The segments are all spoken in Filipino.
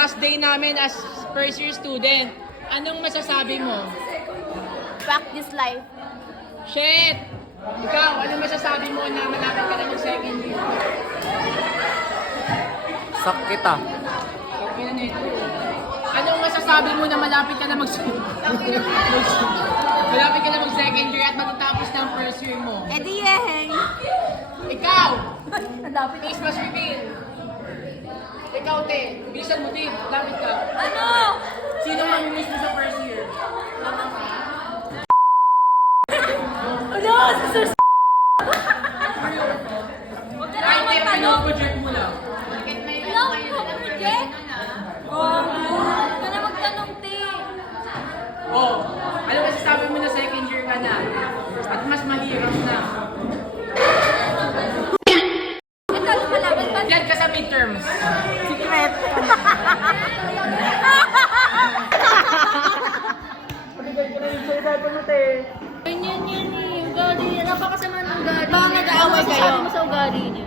last day namin as first year student. Anong masasabi mo? Practice life. Shit! Ikaw, anong masasabi mo na malapit ka na mag-second year? Sakit ah. Okay na nito. Anong masasabi mo na malapit ka na malapit ka na mag-second year at matatapos na ang first year mo? Edi yeheng. Ikaw! Nadapit Face must reveal. Ikaw, te. Bilisan mo, te. Lapit ka. Ano? Sino ang miss mo sa first year? Ano? Sir Huwag ka na Ay, te, magtanong. project mo lang. Alam mo, project? Huwag ka na magtanong, te. Oh, ano masasabi mo na second year ka na? At mas mahirap na. Ito, lumalaban pa. Yan ka sa midterms. Secret. Ganyan yan eh. Ugali niya. Napakasama ng ugali niya. Baka nag-aaway kayo? Sabi mo sa ugali niya.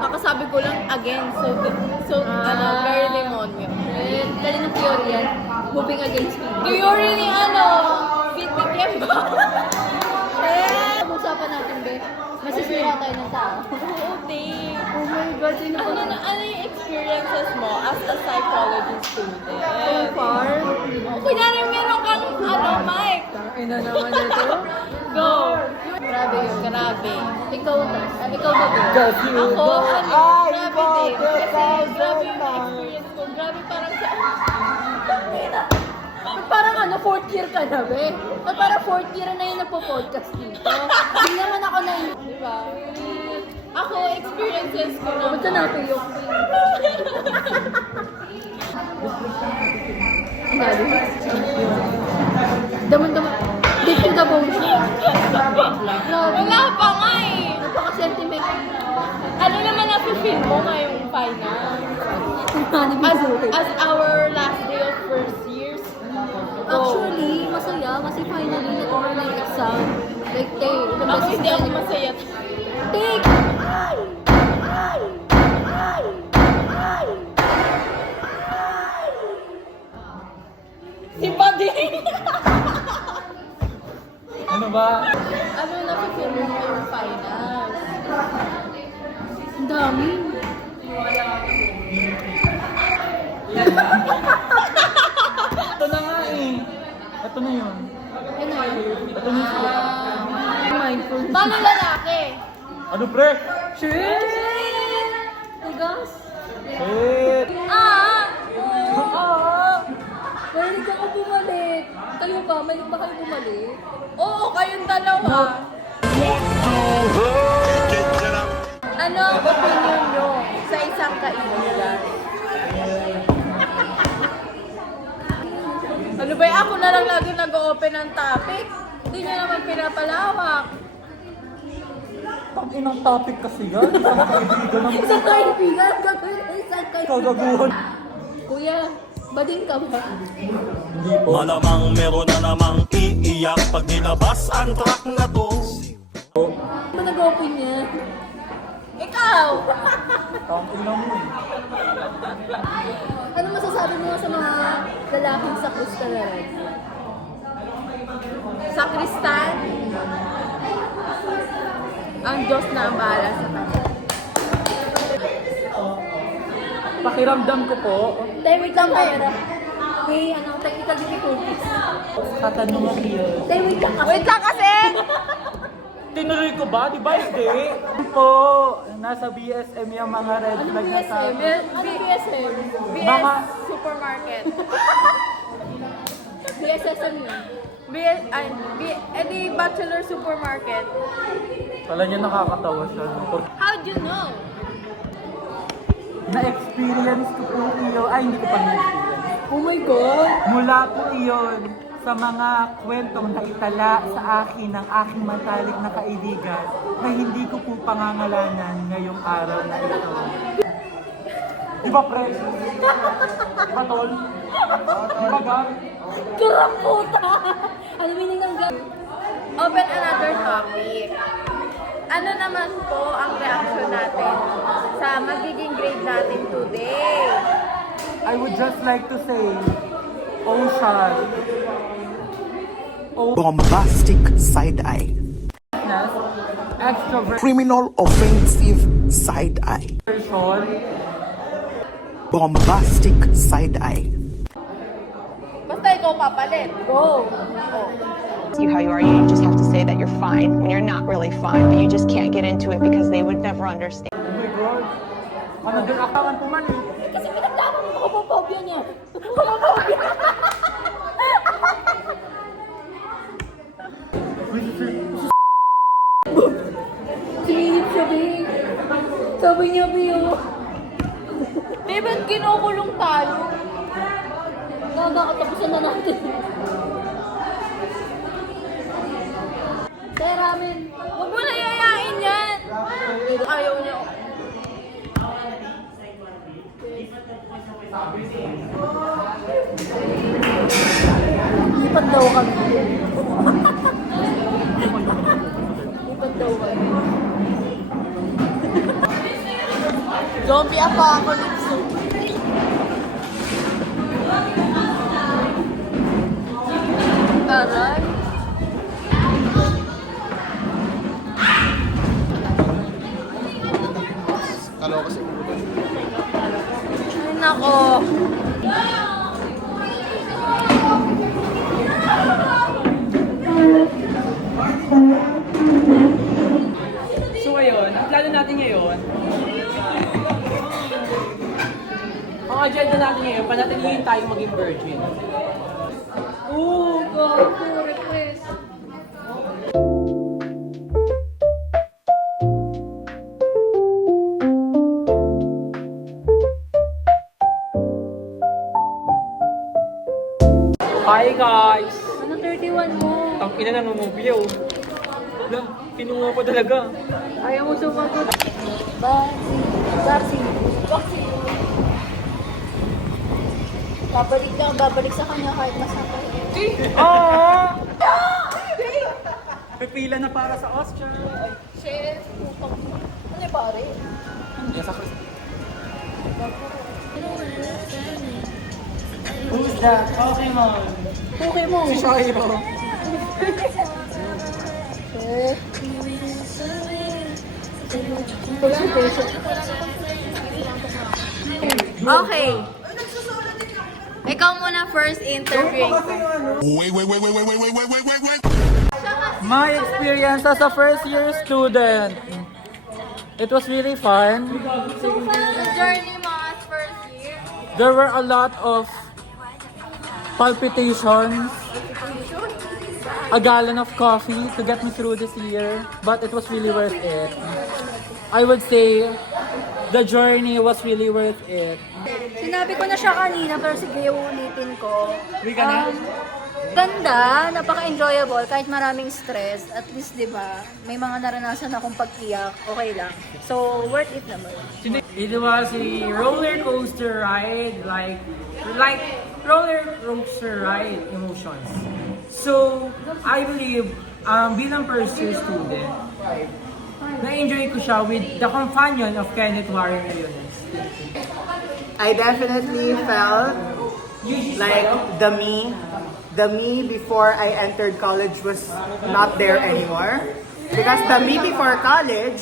Kakasabi ko lang again, very demonyo. Dali ng theory yan. Moving against me. Theory ni Fit yan ba? Pag-usapan natin, be. Masisira tayo ng tao. Oo, te. Oh my God, sino pa Ano yung experiences mo as a psychology student? so far? Kunyari meron kang, mic. Ina naman ito. Go! Grabe yun, grabe. Ikaw ba, be? Ako, grabe din. Kasi grabe yung experience ko. Grabe parang sa... Parang fourth year ka na, be. Parang fourth year na yung nagpo-podcast dito. Hindi naman ako na yun. Diba? Ako, experiences ko na. Ba't ka natuyok? Dali. Daman-daman. Deep to the bone. Wala pa nga eh. Napaka-sentiment. Ano naman na-feel mo ngayong final? As our last day of first years? Actually, masaya kasi finally nag-oral na yung exam. Like, Ako hindi ako masaya. Take! Si Bading! Ano ba? Ano na-feel mo ngayong final? Ang dami. Ito na nga eh. Ito na yun. Ano yun? Ito na yun. Mindful. Paano lalaki? Ano pre? Shit! Tigas. Shit! Mahilig ako bumalik. Kayo ba? Mahilig ba kayo bumalik? Oo, kayong dalawa. Ano ang opinion nyo sa isang kaibigan? Ano ba, ako na lang lagi nag-open ng topic. Hindi nyo naman pinapalawak. Ang inang topic kasi yan. Isang kaibigan ng Isang kaibigan. Gagawin na isang kaibigan. kagaguhan. Kuya, bading ka ba? Hindi po. Malamang meron na namang iiyak pag nilabas ang track na to. Ano ba nag-open niya? Ikaw! Ang inang mo eh. Ano masasabi mo sa mga lalaking sa Crystal Red? Sa kristal, ang Diyos na ang bahala sa kanya. Pakiramdam ko po, Wait lang pera. May technical difficulties. katanungan yun. Wait lang kasi. Wait lang kasi! Tinuloy ko ba? Di ba hindi? Po, nasa BSM yung mga red Ano flag na sa... BSM? Ano BSM? BS Mga- Supermarket. BSSM yun. Edi Bachelor Supermarket. Pala niya nakakatawa siya. No? How'd you know? Na-experience ko po iyo. Ay, hindi ko pa na-experience. Oh my God! Mula po iyon sa mga kwentong naitala sa akin ng aking matalik na kaibigan na hindi ko po pangangalanan ngayong araw na ito. Di ba, pre? Di ba, tol? Di ba, gar? Karaputa! Ano meaning ng gag? Open another topic. Ano naman po ang reaction natin sa magiging grade natin today? I would just like to say, ocean, Bombastic side eye. extroversion, Criminal offensive side eye. Bombastic side eye. Basta ikaw papalit. Go! You how you are, you just have to say that you're fine when you're not really fine, but you just can't get into it because they would never understand. oh my God, ano din akangan po man eh. Kasi pinaglaban mo homophobia niya. Homophobia. Sinilip siya, babe. Sabi niya, babe. Babe, ba't kinukulong tayo? Katapusan na natin. Sir, ramen. Huwag mo na yayain yan. Ayaw niya. Lipat daw kami. Lipat daw kami. Zombie apocalypse. Aray. Ay, nako. So ngayon, ang plano natin ngayon, ang agenda natin ngayon, panatilihin tayo maging virgin. Oo, gago. Request. Hi guys! Ano 31 mo? Ang ina na mamobile oh. Wala, kinuha ko talaga. Ayaw mo sumagot. Darcy. Babalik sa kanya kahit masakit. Oo! Pipila na para sa Oscar. Chef, putang. Ano yung pare? Yes, ako. Who's that? Pokemon. Pokemon. Si Shiro. Chef. Consultation. Okay. Ikaw muna first interviewing ko. My experience as a first year student. It was really fun. The journey mo as first year. There were a lot of palpitations, a gallon of coffee to get me through this year, but it was really worth it. I would say the journey was really worth it. Sinabi ko na siya kanina, pero sige, ulitin ko. Wika na? Ganda, napaka-enjoyable, kahit maraming stress. At least, di ba, may mga naranasan akong pag-iyak, okay lang. So, worth it naman. It was a roller coaster ride, like roller coaster ride emotions. So, I believe, bilang first year student, na-enjoy ko siya with the companion of Kenneth Warren Iones. I definitely felt like the me before I entered college was not there anymore. Because the me before college,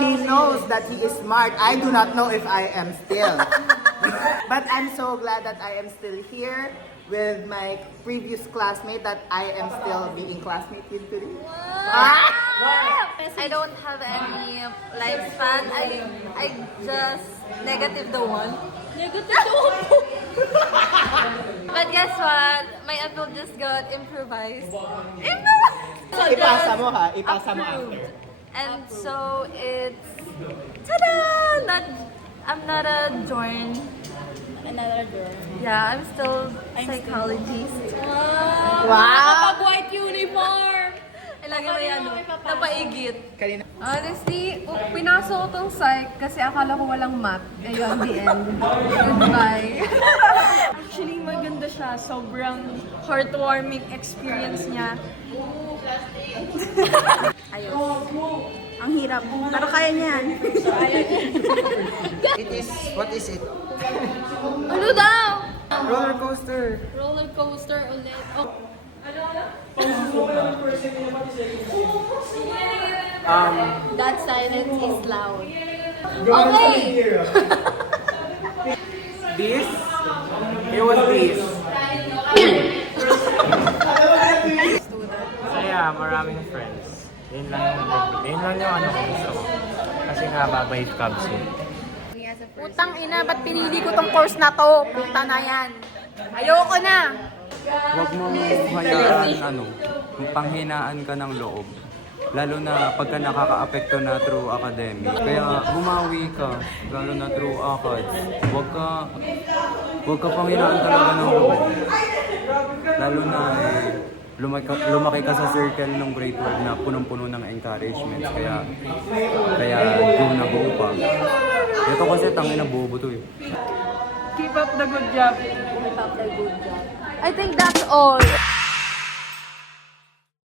he knows that he is smart. I do not know if I am still. But I'm so glad that I am still here with my previous classmate that I am still being classmate with today. I don't have any lifespan. I just negative the one. Negative the one. But guess what? My upload just got improvised. So Ipasa just mo ha, ipasa mo approved. after. And so it's tada! I'm not a join. Another girl. Yeah, I'm still psychologist. Wow! White uniform! Ilagay mo yan, napaigit. Honestly, pinasok ko tong psych kasi akala ko walang math. Ayun, the end. Goodbye. Actually, maganda siya. Sobrang heartwarming experience niya. Ayun. Ang hirap. Pero kaya niyan. What is it? Ano daw? Roller coaster. Roller coaster ulit. Oh. That silence is loud. Okay! This? It was this. Saya, maraming friends. Yun lang yung ano ko gusto ko. Kasi nga, babay Cubs yun. Putang ina, ba't pinili ko tong course na to? Puta na yan. Ayoko na. Huwag mo hayaan panghinaan ka ng loob. Lalo na pagka nakaka-apekto na through academic. Kaya bumawi ka, lalo na through ACADS. Huwag ka panghinaan talaga ng loob. Lalo na lumaki ka sa circle ng grade 12 na punong-puno ng encouragement. Kaya go na go pa. Ito kasi tangin na bobo to eh. Keep up the good job. I think that's all.